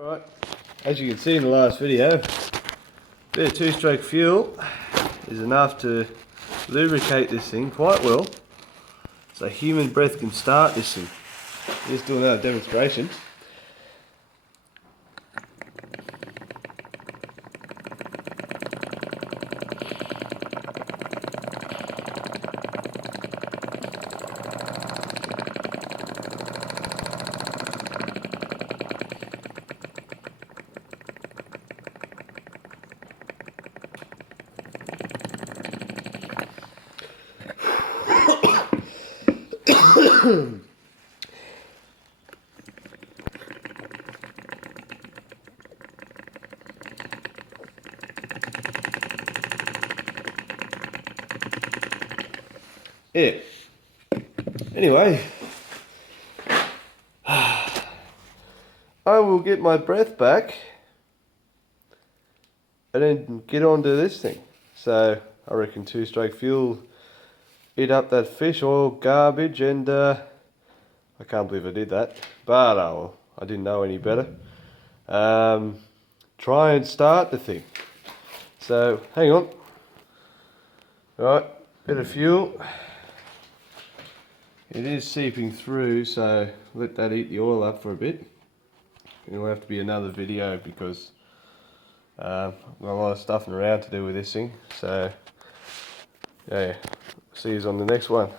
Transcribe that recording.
Alright, as you can see in the last video, a bit of two-stroke fuel is enough to lubricate this thing quite well, so human breath can start this thing. Just doing another demonstration. Yeah. Anyway, I will get my breath back and then get onto this thing. So I reckon two-stroke fuel eat up that fish oil garbage, and I can't believe I did that, but well, I didn't know any better. Try and start the thing. So hang on. Right, bit of fuel. It is seeping through, so let that eat the oil up for a bit. It'll have to be another video because I've got a lot of stuffing around to do with this thing. So yeah, see you on the next one.